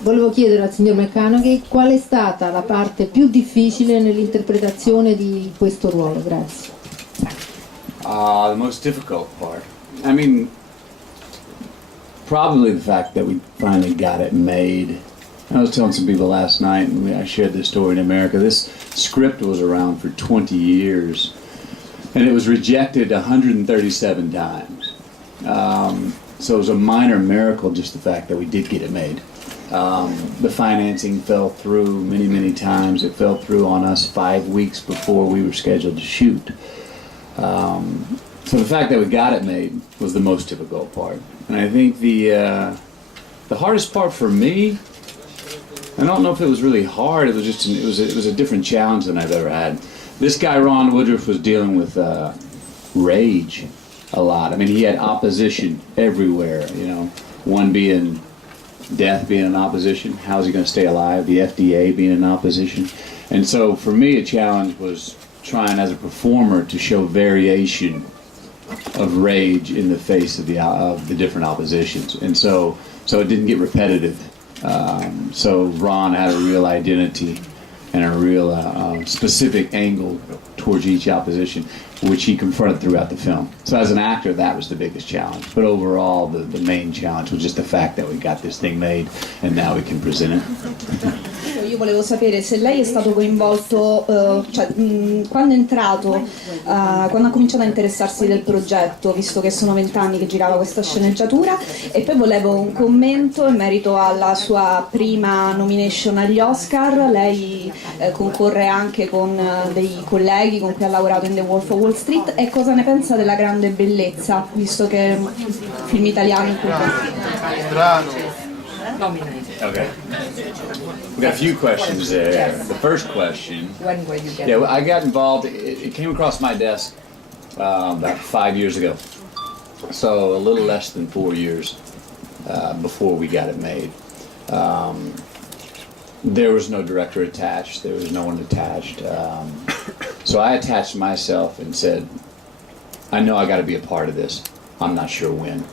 Volevo chiedere al signor McConaughey qual è stata la parte più difficile nell'interpretazione di questo ruolo. Grazie. The most difficult part. I mean, probably the fact that we finally got it made. I was telling some people last night, and I shared this story in America. This script was around for 20 years, and it was rejected 137 times. So it was a minor miracle, just the fact that we did get it made. The financing fell through many times. It fell through on us 5 weeks before we were scheduled to shoot. So the fact that we got it made was the most difficult part. And I think the hardest part for me, I don't know if it was really hard. It was just it was a different challenge than I've ever had. This guy Ron Woodruff was dealing with rage a lot. I mean, he had opposition everywhere. You know, one being death being in opposition. How's he going to stay alive? The FDA being in opposition. And so for me, a challenge was trying as a performer to show variation of rage in the face of the different oppositions. And so it didn't get repetitive. So Ron had a real identity and a real specific angle towards each opposition, which he confronted throughout the film. So as an actor, that was the biggest challenge. But overall, the main challenge was just the fact that we got this thing made and now we can present it. Io volevo sapere se lei è stato coinvolto, quando è entrato, quando ha cominciato a interessarsi del progetto, visto che sono 20 anni che girava questa sceneggiatura, e poi volevo un commento in merito alla sua prima nomination agli Oscar. Lei concorre anche con dei colleghi con cui ha lavorato in The Wolf of Wall Street, e cosa ne pensa della grande bellezza, visto che è un film italiano in cui... Okay. We got a few questions there. The first question. When were you getting? Yeah, I got involved. It came across my desk about 5 years ago. So a little less than 4 years before we got it made. There was no director attached. There was no one attached. So I attached myself and said, I know I got to be a part of this. I'm not sure when.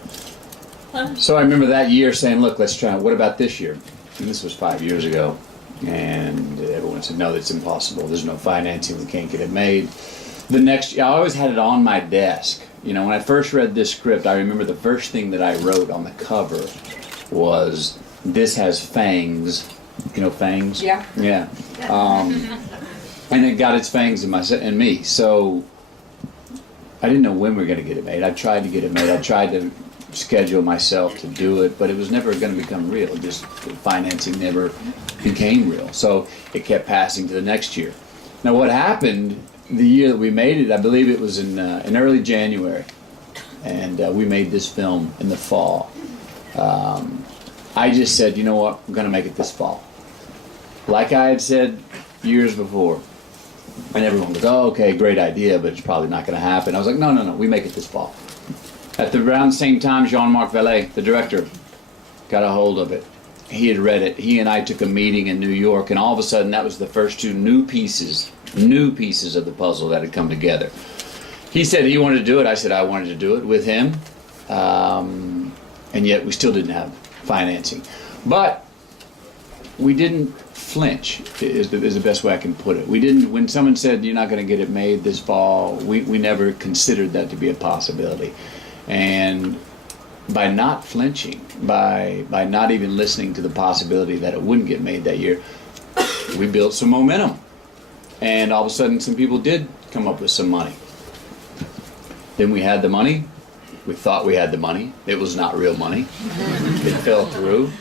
So I remember that year saying, look, let's try, what about this year? And this was 5 years ago. And everyone said, no, that's impossible. There's no financing. We can't get it made. The next year, I always had it on my desk. You know, when I first read this script, I remember the first thing that I wrote on the cover was, this has fangs. You know fangs? Yeah. Yeah. And it got its fangs in me. So I didn't know when we were going to get it made. I tried to get it made. I tried to schedule myself to do it, but it was never going to become real. Just the financing never became real. So it kept passing to the next year. Now what happened the year that we made it, I believe it was in early January, and we made this film in the fall. I just said, you know what, I'm going to make it this fall. Like I had said years before. And everyone goes, oh, okay, great idea, but it's probably not going to happen. I was like, no, we make it this fall. Around the same time, Jean-Marc, the director, got a hold of it. He had read it. He and I took a meeting in New York, and all of a sudden that was the first two new pieces of the puzzle that had come together. He said he wanted to do it. I said I wanted to do it with him. And yet we still didn't have financing. But we didn't flinch, is the best way I can put it. We didn't, when someone said you're not going to get it made this fall, we never considered that to be a possibility. And by not flinching, by not even listening to the possibility that it wouldn't get made that year, we built some momentum. And all of a sudden some people did come up with some money. Then we had the money. We thought we had the money. It was not real money. It fell through.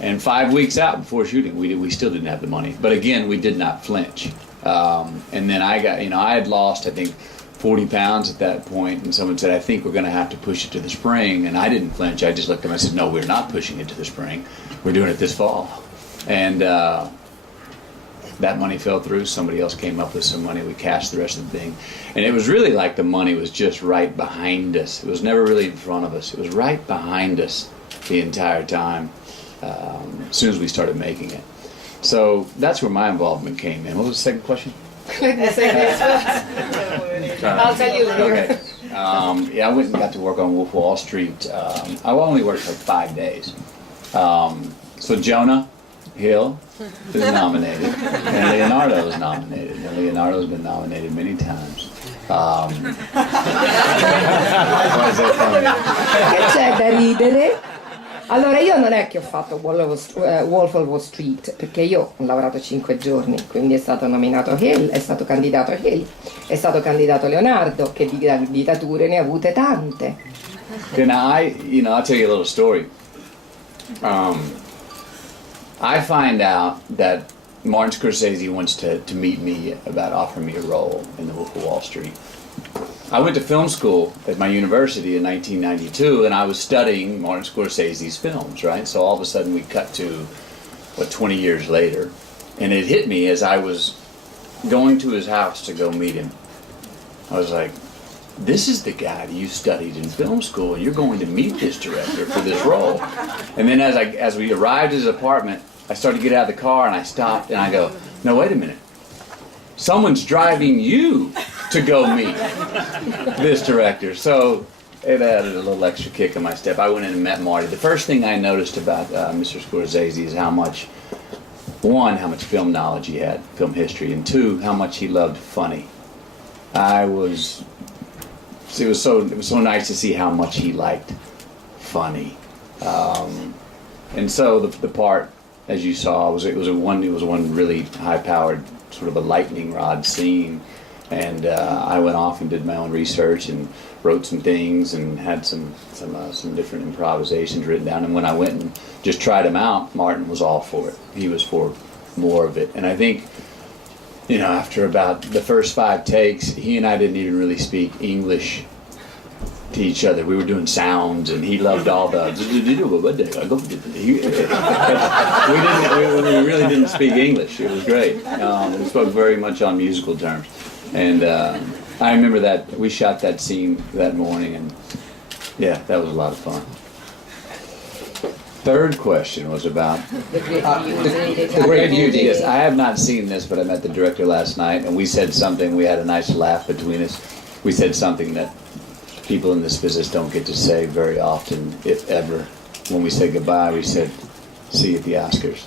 And 5 weeks out before shooting, we still didn't have the money. But again, we did not flinch. And then I had lost, I think, 40 pounds at that point, and someone said, I think we're going to have to push it to the spring, and I didn't flinch. I just looked at them and said, no, we're not pushing it to the spring. We're doing it this fall. And that money fell through. Somebody else came up with some money. We cashed the rest of the thing. And it was really like the money was just right behind us. It was never really in front of us. It was right behind us the entire time as soon as we started making it. So that's where my involvement came in. What was the second question? I'll tell you later. Okay. Yeah, I went and got to work on Wolf of Wall Street. I only worked for 5 days. So Jonah, Hill was nominated, and Leonardo was nominated. And Leonardo's been nominated many times. Why is that funny? Che c'è da ridere? Allora io non è che ho fatto Wolf of Wall Street, perché io ho lavorato 5 giorni, quindi è stato nominato Hill, è stato candidato Hill, è stato candidato Leonardo, che di dittature ne ha avute tante. Can I'll tell you a little story. I find out that Martin Scorsese wants to meet me about offering me a role in The Wolf of Wall Street. I went to film school at my university in 1992, and I was studying Martin Scorsese's films, right? So all of a sudden we cut to, 20 years later, and it hit me as I was going to his house to go meet him. I was like, this is the guy that you studied in film school, and you're going to meet this director for this role. And then as we arrived at his apartment, I started to get out of the car, and I stopped, and I go, no, wait a minute. Someone's driving you to go meet this director. So it added a little extra kick in my step. I went in and met Marty. The first thing I noticed about Mr. Scorsese is how much film knowledge he had, film history, and two, how much he loved funny. It was so nice to see how much he liked funny. And so the part, as you saw, it was one really high-powered sort of a lightning rod scene, and I went off and did my own research and wrote some things and had some different improvisations written down. And when I went and just tried them out, Martin was all for it. He was for more of it. And I think, after about the first 5 takes, he and I didn't even really speak English to each other. We were doing sounds, and he loved all the. We really didn't speak English. It was great. We spoke very much on musical terms, and I remember that we shot that scene that morning, and yeah, that was a lot of fun. Third question was about The Great Beauty. Yes, I have not seen this, but I met the director last night, and we said something. We had a nice laugh between us. We said something that people in this business don't get to say very often, if ever. When we say goodbye, we said, see you at the Oscars.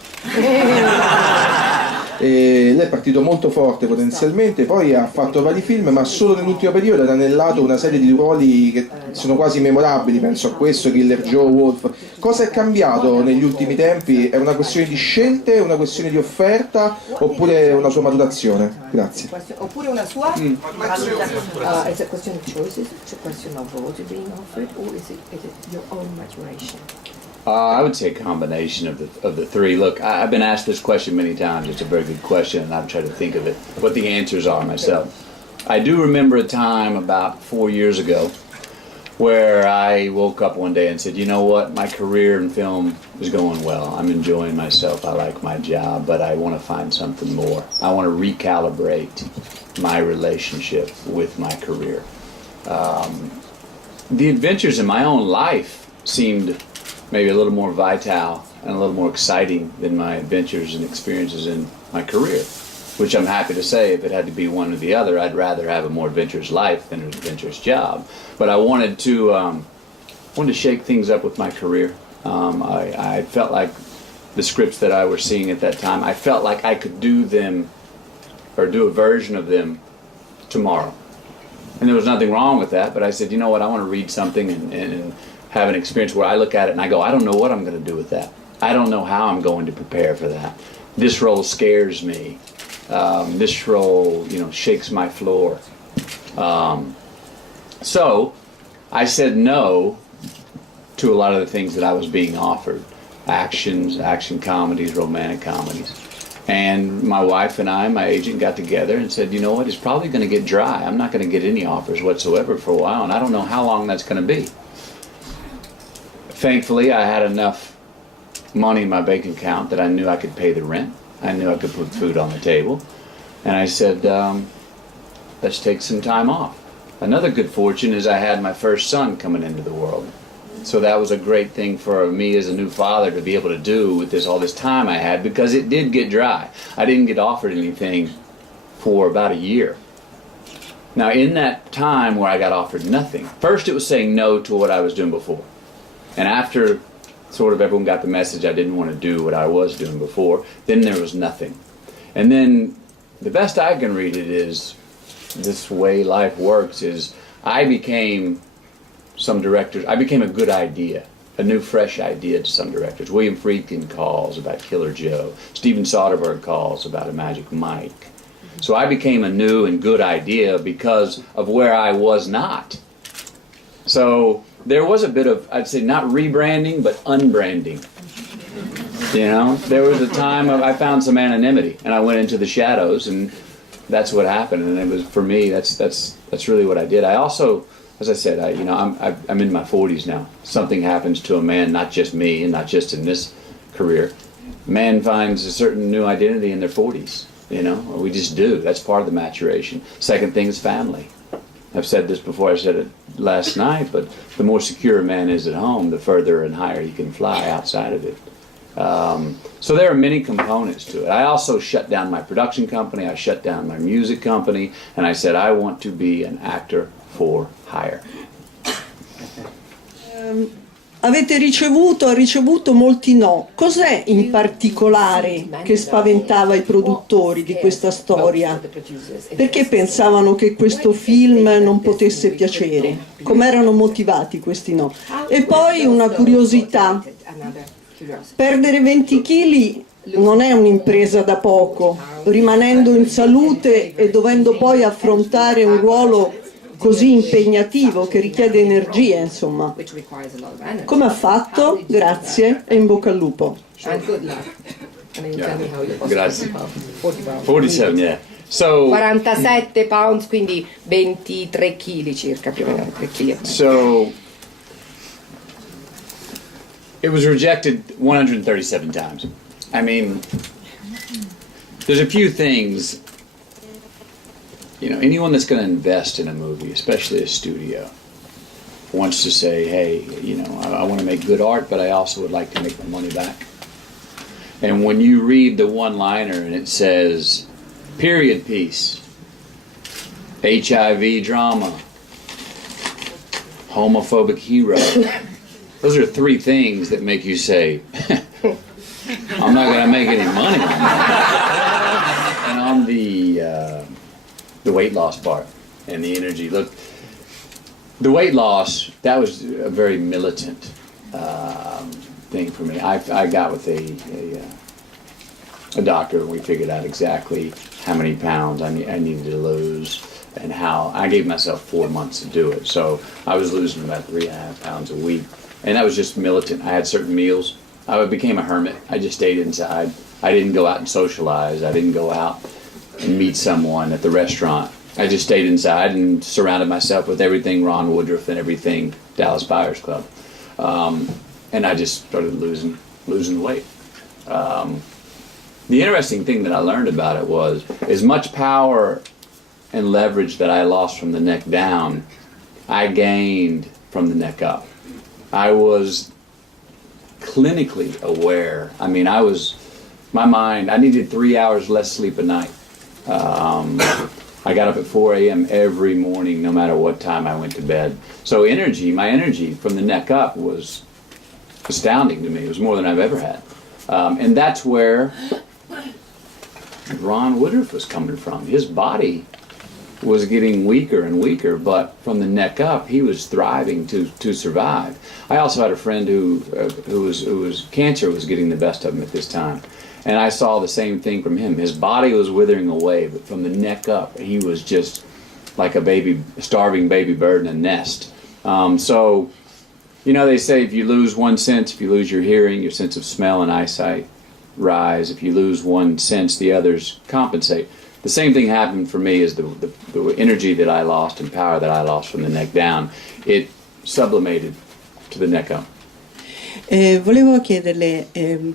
E lei è partito molto forte potenzialmente, poi ha fatto vari film, ma solo nell'ultimo periodo ha anellato una serie di ruoli che sono quasi memorabili, penso a questo, Killer Joe, Wolf. Cosa è cambiato negli ultimi tempi? È una questione di scelte, una questione di offerta, oppure una sua maturazione? Grazie. Oppure una sua is a question of choices, it's a question of what is being offered, or is it your own maturation? I would say a combination of the three. Look, I've been asked this question many times. It's a very good question, and I've tried to think of what the answers are myself. I do remember a time about 4 years ago where I woke up one day and said, you know what, my career in film is going well. I'm enjoying myself. I like my job, but I want to find something more. I want to recalibrate my relationship with my career. The adventures in my own life seemed maybe a little more vital and a little more exciting than my adventures and experiences in my career, which I'm happy to say, if it had to be one or the other, I'd rather have a more adventurous life than an adventurous job. But I wanted to shake things up with my career. I felt like the scripts that I was seeing at that time, I felt like I could do them, or do a version of them, tomorrow. And there was nothing wrong with that, but I said, you know what, I want to read something and have an experience where I look at it and I go, I don't know what I'm going to do with that. I don't know how I'm going to prepare for that. This role scares me. This role, shakes my floor. So I said no to a lot of the things that I was being offered. Action comedies, romantic comedies. And my wife and I, my agent, got together and said, you know what, it's probably going to get dry. I'm not going to get any offers whatsoever for a while, and I don't know how long that's going to be. Thankfully, I had enough money in my bank account that I knew I could pay the rent. I knew I could put food on the table. And I said, let's take some time off. Another good fortune is I had my first son coming into the world. So that was a great thing for me as a new father to be able to do with all this time I had, because it did get dry. I didn't get offered anything for about a year. Now, in that time where I got offered nothing, first it was saying no to what I was doing before. And after sort of everyone got the message I didn't want to do what I was doing before. Then there was nothing. And then the best I can read it is, this way life works, is I became a good idea, a new fresh idea to some directors. William Friedkin calls about Killer Joe. Steven Soderbergh calls about A Magic Mike. So I became a new and good idea because of where I was not. So there was a bit of, I'd say, not rebranding, but unbranding. You know, there was a time I found some anonymity, and I went into the shadows, and that's what happened. And it was, for me, that's really what I did. I also, as I said, I'm in my 40s now. Something happens to a man, not just me, and not just in this career. Man finds a certain new identity in their 40s. You know, we just do. That's part of the maturation. Second thing is family. I've said this before, I said it last night, but the more secure a man is at home, the further and higher he can fly outside of it. So there are many components to it. I also shut down my production company, I shut down my music company, and I said I want to be an actor for hire. Ha ricevuto molti no. Cos'è in particolare che spaventava i produttori di questa storia? Perché pensavano che questo film non potesse piacere? Come erano motivati questi no? E poi una curiosità. Perdere 20 kg non è un'impresa da poco, rimanendo in salute e dovendo poi affrontare un ruolo così impegnativo che richiede energia, insomma. Come ha fatto? Grazie e in bocca al lupo. Grazie. 47, yeah. So 47 pounds, quindi 23 kg circa, più o meno 3 kg. So it was rejected 137 times. I mean, there's a few things. You know, anyone that's going to invest in a movie, especially a studio, wants to say, hey, you know, I want to make good art, but I also would like to make my money back. And when you read the one-liner and it says, period piece, HIV drama, homophobic hero, those are three things that make you say, I'm not going to make any money on that. And on the weight loss part and the energy. Look, the weight loss, that was a very militant thing for me. I got with a doctor and we figured out exactly how many pounds I needed to lose and how. I gave myself 4 months to do it. So I was losing about 3.5 pounds a week. And that was just militant. I had certain meals. I became a hermit. I just stayed inside. I didn't go out and socialize. I didn't go out and meet someone at the restaurant. I just stayed inside and surrounded myself with everything Ron Woodruff and everything Dallas Buyers Club. And I just started losing weight. The interesting thing that I learned about it was as much power and leverage that I lost from the neck down, I gained from the neck up. I was clinically aware. I mean, my mind, I needed 3 hours less sleep a night. I got up at 4 a.m. every morning, no matter what time I went to bed. So my energy from the neck up was astounding to me. It was more than I've ever had. And that's where Ron Woodruff was coming from. His body was getting weaker and weaker, but from the neck up, he was thriving to survive. I also had a friend who was cancer was getting the best of him at this time. And I saw the same thing from him. His body was withering away, but from the neck up, he was just like a starving baby bird in a nest. So, you know, they say if you lose one sense, if you lose your hearing, your sense of smell and eyesight rise. If you lose one sense, the others compensate. The same thing happened for me as the energy that I lost and power that I lost from the neck down. It sublimated to the neck up. Volevo chiederle,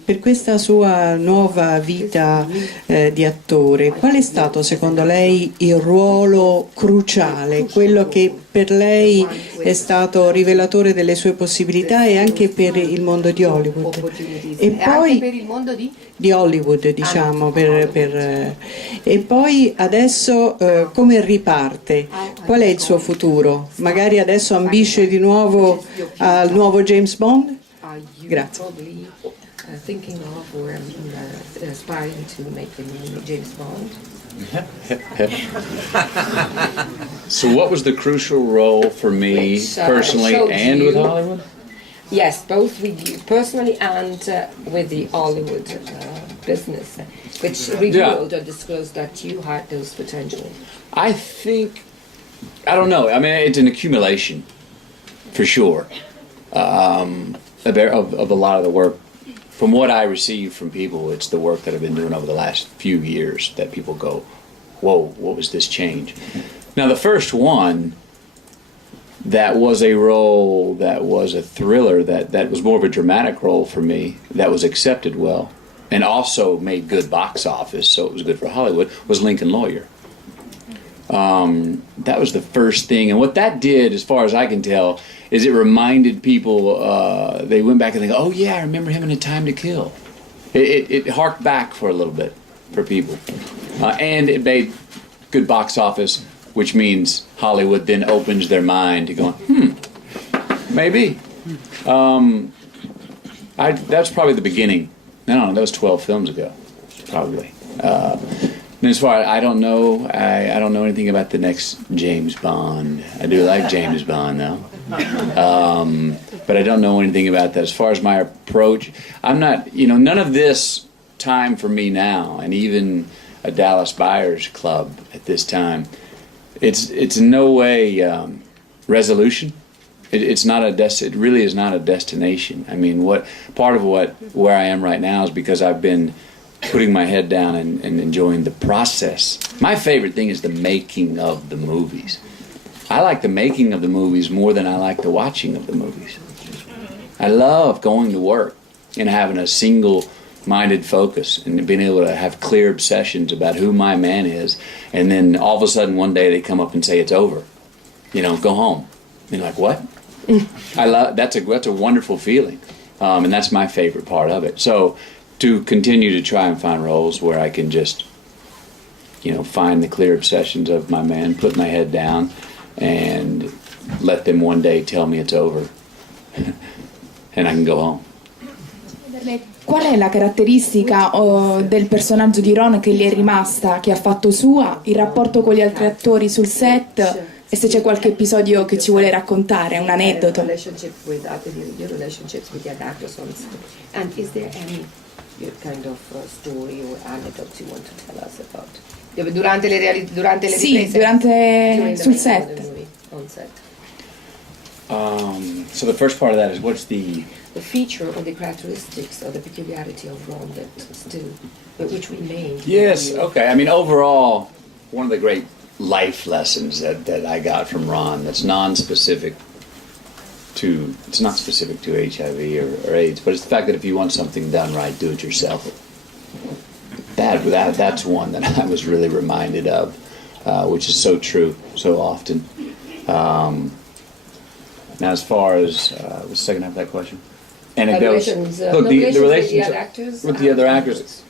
per questa sua nuova vita di attore, qual è stato secondo lei il ruolo cruciale, quello che per lei è stato rivelatore delle sue possibilità e anche per il mondo di Hollywood? E poi anche per il mondo di Hollywood, diciamo, e poi adesso come riparte? Qual è il suo futuro? Magari adesso ambisce di nuovo al nuovo James Bond? Grazie. Probably thinking of or aspiring to make a new James Bond. So what was the crucial role for me Which, personally showed and you- with Hollywood? Yes, both with you personally and with the Hollywood business, which revealed or disclosed that you had those potential. I think, I don't know. I mean, it's an accumulation, for sure, of a lot of the work. From what I receive from people, it's the work that I've been doing over the last few years that people go, whoa, what was this change? Now, the first one, that was a role, that was a thriller, that was more of a dramatic role for me, that was accepted well, and also made good box office, so it was good for Hollywood, was Lincoln Lawyer. That was the first thing, and what that did, as far as I can tell, is it reminded people, they went back and they go, oh yeah, I remember him in A Time to Kill. It harked back for a little bit for people. And it made good box office, which means Hollywood then opens their mind to going, maybe. That's probably the beginning. No, that was 12 films ago, probably. And as far as I don't know anything about the next James Bond. I do like James Bond though, but I don't know anything about that. As far as my approach, I'm not. None of this time for me now, and even a Dallas Buyers Club at this time, it's in no way resolution. It's not a it really is not a destination. I mean, where I am right now is because I've been putting my head down and enjoying the process. My favorite thing is the making of the movies. I like the making of the movies more than I like the watching of the movies. I love going to work and having a single-minded focus and being able to have clear obsessions about who my man is, and then all of a sudden one day they come up and say it's over. Go home. And you're like, what? I love that's a wonderful feeling, and that's my favorite part of it. So to continue to try and find roles where I can just, find the clear obsessions of my man, put my head down, and let them one day tell me it's over, and I can go home. Qual è la caratteristica del personaggio di Ron che gli è rimasta, che ha fatto sua, il rapporto con gli altri attori sul set, e se c'è qualche episodio che ci vuole raccontare, un aneddoto? Your relationships with the other actors on set. And is there any kind of story or anecdote you want to tell us about? Durante le riprese? Sì, sul set. On set. So the first part of that is what's the feature or the characteristics or the peculiarity of Ron which remained? Yes, okay. I mean, overall, one of the great life lessons that I got from Ron that's it's not specific to HIV or AIDS, but it's the fact that if you want something done right, do it yourself. That's one that I was really reminded of, which is so true so often. Now, as far as the second half of that question, anecdotes. Look, the relations with the other actors.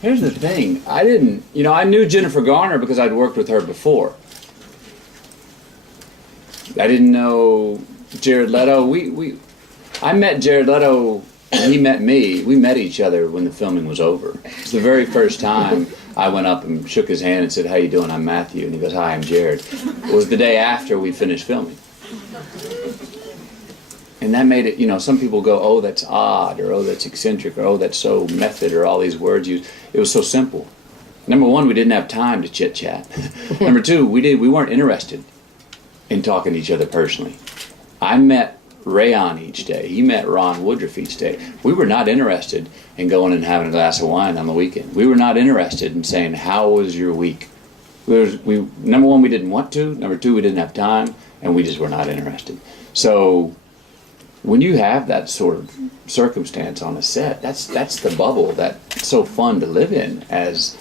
Here's the thing: I knew Jennifer Garner because I'd worked with her before. I didn't know Jared Leto. I met Jared Leto when he met me. We met each other when the filming was over. It's the very first time I went up and shook his hand and said, "How you doing? I'm Matthew." And he goes, "Hi, I'm Jared." It was the day after we finished filming. And that made it, some people go, oh, that's odd, or oh, that's eccentric, or oh, that's so method, or all these words used. It was so simple. Number one, we didn't have time to chit-chat. Number two, we weren't interested in talking to each other personally. I met Rayon each day. He met Ron Woodruff each day. We were not interested in going and having a glass of wine on the weekend. We were not interested in saying, how was your week? Number one, we didn't want to. Number two, we didn't have time, and we just were not interested. So when you have that sort of circumstance on a set, that's the bubble that's so fun to live in as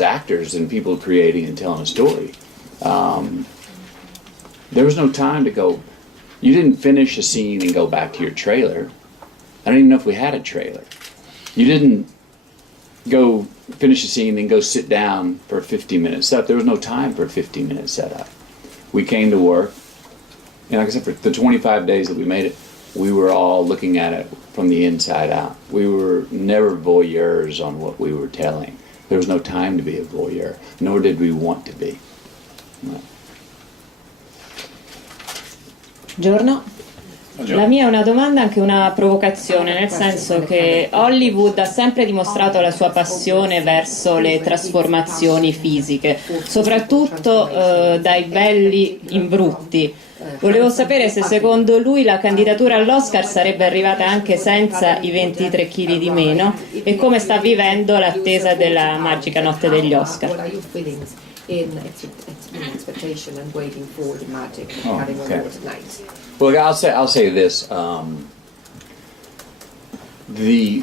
actors and people creating and telling a story. There was no time to go. You didn't finish a scene and go back to your trailer. I don't even know if we had a trailer. You didn't go finish a scene and go sit down for a 15-minute setup. There was no time for a 15-minute setup. We came to work, and like I said, for the 25 days that we made it, we were all looking at it from the inside out. We were never voyeurs on what we were telling. There was no time to be a voyeur, nor did we want to be. Giorno. La mia è una domanda, anche una provocazione, nel senso che Hollywood ha sempre dimostrato la sua passione verso le trasformazioni fisiche, soprattutto dai belli in brutti. Volevo sapere se secondo lui la candidatura all'Oscar sarebbe arrivata anche senza i 23 kg di meno e come sta vivendo l'attesa della magica notte degli Oscar. In expectation and waiting for the magic having okay. awards night. Well, I'll say this: the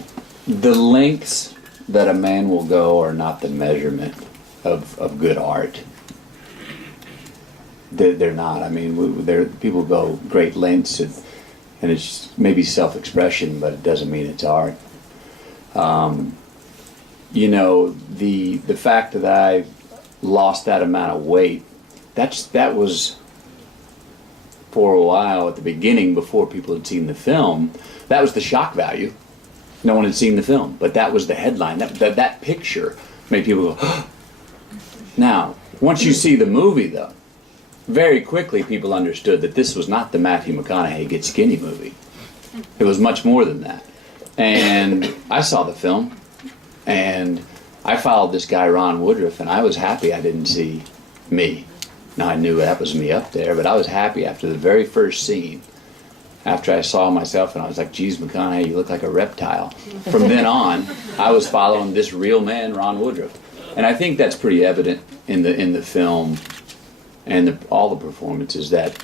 lengths that a man will go are not the measurement of good art. They're not. I mean, people go great lengths, and it's maybe self-expression, but it doesn't mean it's art. You know, the fact that I lost that amount of weight, that was for a while at the beginning, before people had seen the film, that was the shock value. No one had seen the film, but that was the headline. That picture made people go, Now, once you see the movie, though, very quickly people understood that this was not the Matthew McConaughey Get Skinny movie. It was much more than that. And I saw the film, and I followed this guy, Ron Woodruff, and I was happy I didn't see me. Now, I knew that was me up there, but I was happy after the very first scene. After I saw myself, and I was like, geez, McConaughey, you look like a reptile. From then on, I was following this real man, Ron Woodruff. And I think that's pretty evident in the film and all the performances, that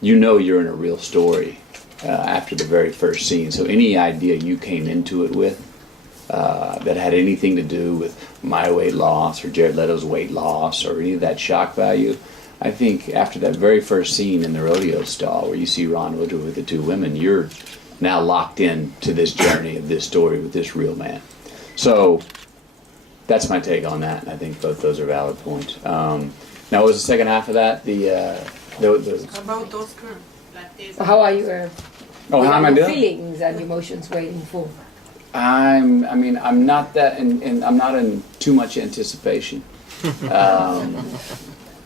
you know you're in a real story after the very first scene. So any idea you came into it with that had anything to do with my weight loss or Jared Leto's weight loss or any of that shock value, I think after that very first scene in the rodeo stall where you see Ron Woodruff with the two women, you're now locked in to this journey of this story with this real man. So that's my take on that, and I think both those are valid points. Now, what was the second half of that? About Oscar. How are you? How am I doing? Feelings and emotions waiting for. I'm not that, and I'm not in too much anticipation.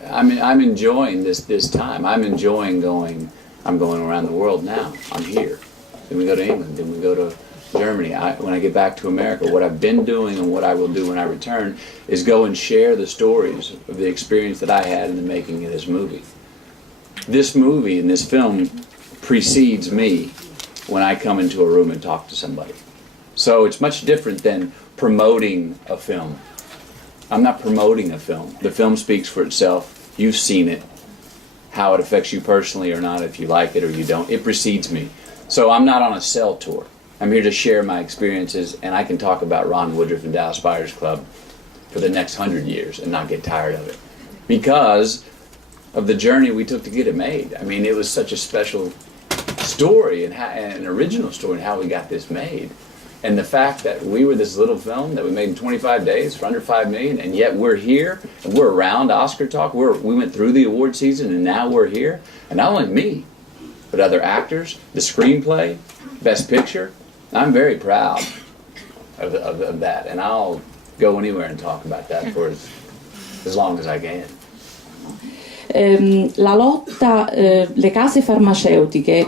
I'm enjoying this time. I'm enjoying going. I'm going around the world now. I'm here. Then we go to England. Then we go to Germany. When I get back to America, what I've been doing and what I will do when I return is go and share the stories of the experience that I had in the making of this movie. This movie and this film precedes me when I come into a room and talk to somebody. So it's much different than promoting a film. I'm not promoting a film. The film speaks for itself. You've seen it. How it affects you personally or not, if you like it or you don't, it precedes me. So I'm not on a sell tour. I'm here to share my experiences, and I can talk about Ron Woodruff and Dallas Buyers Club for the next 100 years and not get tired of it, because of the journey we took to get it made. I mean, it was such a special story and an original story, and how we got this made. And the fact that we were this little film that we made in 25 days for under $5 million, and yet we're here, and we're around Oscar talk. We went through the award season, and now we're here. And not only me, but other actors, the screenplay, Best Picture. I'm very proud of that, and I'll go anywhere and talk about that for as long as I can. La lotta, le case farmaceutiche,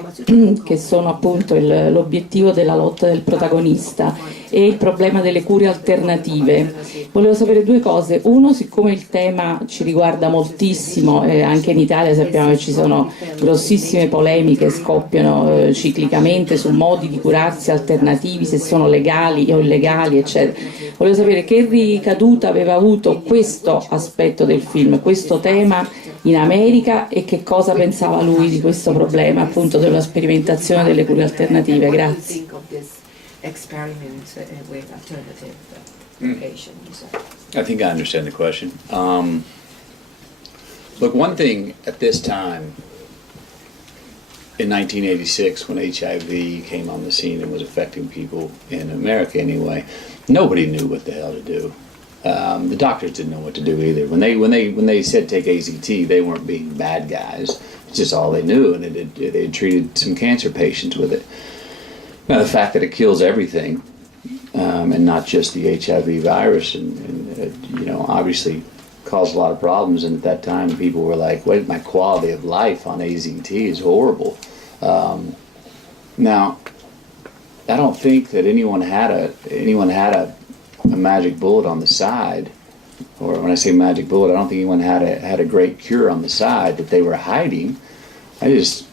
che sono appunto l'obiettivo della lotta del protagonista, e il problema delle cure alternative. Volevo sapere due cose. Uno, siccome il tema ci riguarda moltissimo, anche in Italia sappiamo che ci sono grossissime polemiche, scoppiano ciclicamente su modi di curarsi alternativi, se sono legali o illegali, eccetera. Volevo sapere che ricaduta aveva avuto questo aspetto del film, questo tema in America, e che cosa pensava lui di questo problema appunto della sperimentazione delle cure alternative. Grazie. I think I understand the question. Look, one thing at this time, in 1986, when HIV came on the scene and was affecting people in America anyway, nobody knew what the hell to do. The doctors didn't know what to do either. When they said take AZT, they weren't being bad guys. It's just all they knew, and they had treated some cancer patients with it. Now, the fact that it kills everything, and not just the HIV virus, and obviously caused a lot of problems. And at that time, people were like, "Wait, my quality of life on AZT is horrible." Now, I don't think that anyone had a magic bullet on the side. Or when I say magic bullet, I don't think anyone had a great cure on the side that they were hiding. I just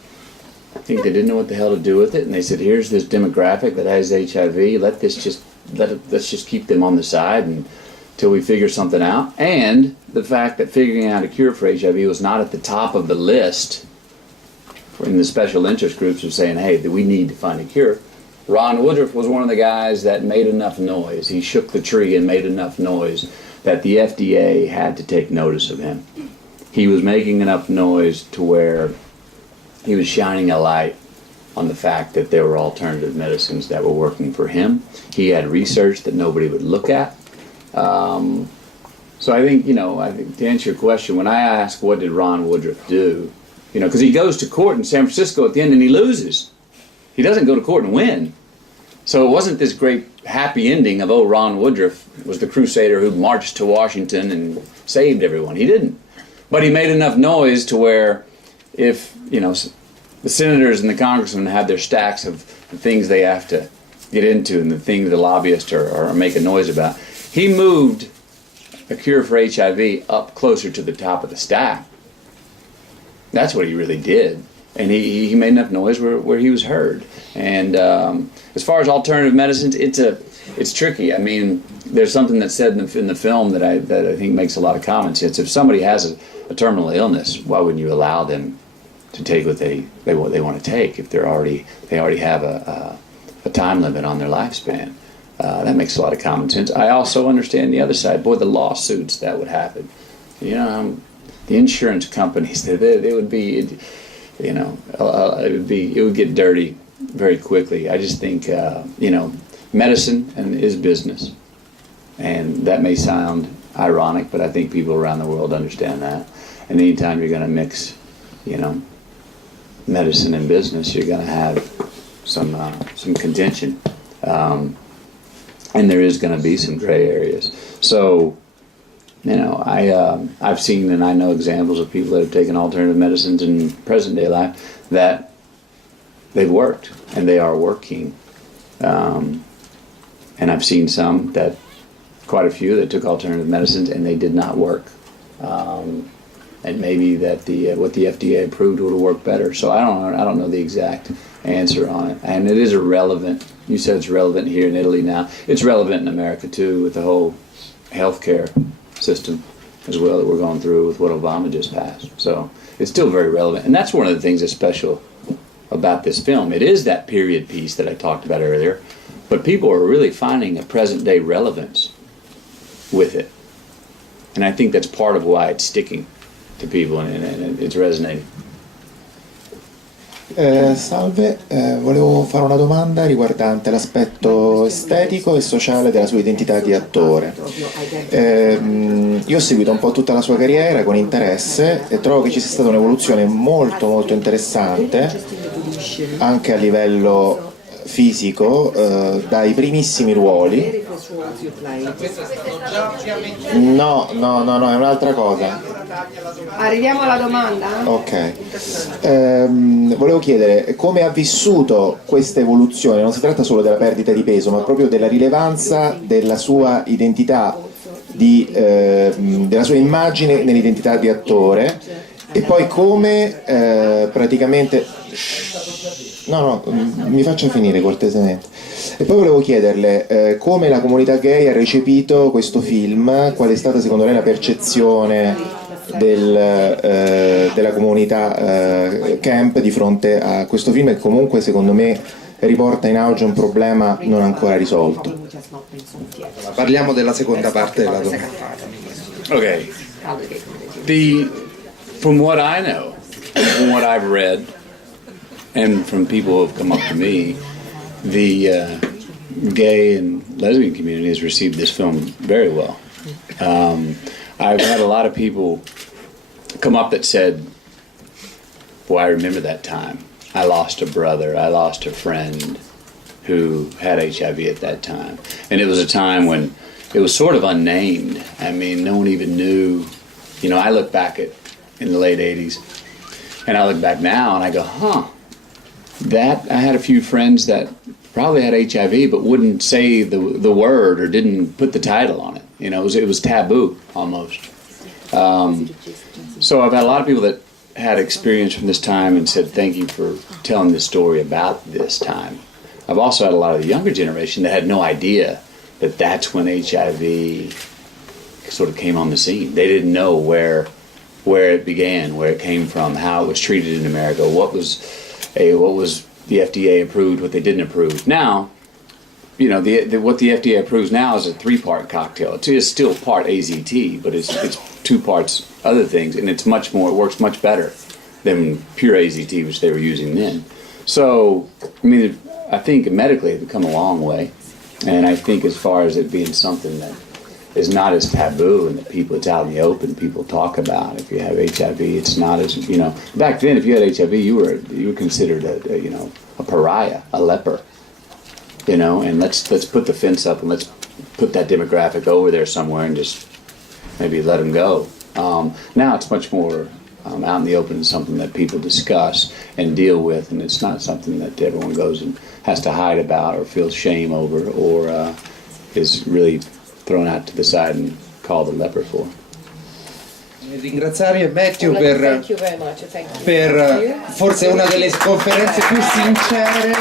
think they didn't know what the hell to do with it, and they said, "Here's this demographic that has HIV. Let's just keep them on the side until we figure something out." And the fact that figuring out a cure for HIV was not at the top of the list in the special interest groups of saying, "Hey, we need to find a cure." Ron Woodruff was one of the guys that made enough noise. He shook the tree and made enough noise that the FDA had to take notice of him. He was making enough noise to where he was shining a light on the fact that there were alternative medicines that were working for him. He had research that nobody would look at. So I think, to answer your question, when I ask what did Ron Woodruff do, because he goes to court in San Francisco at the end and he loses. He doesn't go to court and win. So it wasn't this great happy ending of, oh, Ron Woodruff was the crusader who marched to Washington and saved everyone. He didn't. But he made enough noise to where if, the senators and the congressmen have their stacks of the things they have to get into and the things the lobbyists are making noise about, he moved a cure for HIV up closer to the top of the stack. That's what he really did. And he made enough noise where he was heard. And as far as alternative medicines, it's tricky. I mean, there's something that's said in the film that I think makes a lot of common sense. If somebody has a terminal illness, why wouldn't you allow them to take what they want to take if they already have a time limit on their lifespan? That makes a lot of common sense. I also understand the other side. Boy, the lawsuits that would happen. The insurance companies, they would be. It would get dirty very quickly. I just think, medicine is business. And that may sound ironic, but I think people around the world understand that. And anytime you're going to mix, medicine and business, you're going to have some contention. And there is going to be some gray areas. So, I've seen and I know examples of people that have taken alternative medicines in present day life that they've worked and they are working. And I've seen quite a few that took alternative medicines and they did not work. And maybe that what the FDA approved would have worked better. So I don't know the exact answer on it. And it is irrelevant. You said it's relevant here in Italy now. It's relevant in America too with the whole healthcare system as well that we're going through with what Obama just passed. So it's still very relevant. And that's one of the things that's special about this film. It is that period piece that I talked about earlier, but people are really finding a present day relevance with it. And I think that's part of why it's sticking to people and it's resonating. Salve, volevo fare una domanda riguardante l'aspetto estetico e sociale della sua identità di attore. Io ho seguito un po' tutta la sua carriera con interesse e trovo che ci sia stata un'evoluzione molto molto interessante anche a livello fisico, dai primissimi ruoli. No, è un'altra cosa. Arriviamo alla domanda? Ok. Volevo chiedere come ha vissuto questa evoluzione. Non si tratta solo della perdita di peso, ma proprio della rilevanza della sua identità, della sua immagine nell'identità di attore, e poi come praticamente... No, mi faccia finire cortesemente. E poi volevo chiederle come la comunità gay ha recepito questo film, qual è stata secondo lei la percezione della comunità camp di fronte a questo film, che comunque secondo me riporta in auge un problema non ancora risolto. Parliamo della seconda parte della domanda. Okay. From what I know, from what I've read, and from people who have come up to me, the gay and lesbian community has received this film very well. I've had a lot of people come up that said, boy, I remember that time. I lost a brother, I lost a friend who had HIV at that time. And it was a time when it was sort of unnamed. I mean, no one even knew. You know, I look back at in the late 80s, and I look back now and I go, that I had a few friends that probably had HIV but wouldn't say the word or didn't put the title on it. You know, it was taboo almost. So I've had a lot of people that had experience from this time and said thank you for telling this story about this time. I've also had a lot of the younger generation that had no idea that that's when HIV sort of came on the scene. They didn't know where it began, where it came from, how it was treated in America, what was the FDA approved, what they didn't approve. Now, you know, what the FDA approves now is a 3-part cocktail. It is still part AZT, but it's 2 parts other things, and it works much better than pure AZT, which they were using then. So, I mean, I think medically it's come a long way, and I think as far as it being something that is not as taboo and that it's out in the open, people talk about. If you have HIV, it's not as, you know, back then if you had HIV, you were considered a pariah, a leper, you know, and let's put the fence up and let's put that demographic over there somewhere and just maybe let them go. Now it's much more out in the open, and something that people discuss and deal with, and it's not something that everyone goes and has to hide about or feels shame over or is really thrown out to the side and called a leper for. Ringraziare Matthew per forse una delle conferenze più sincere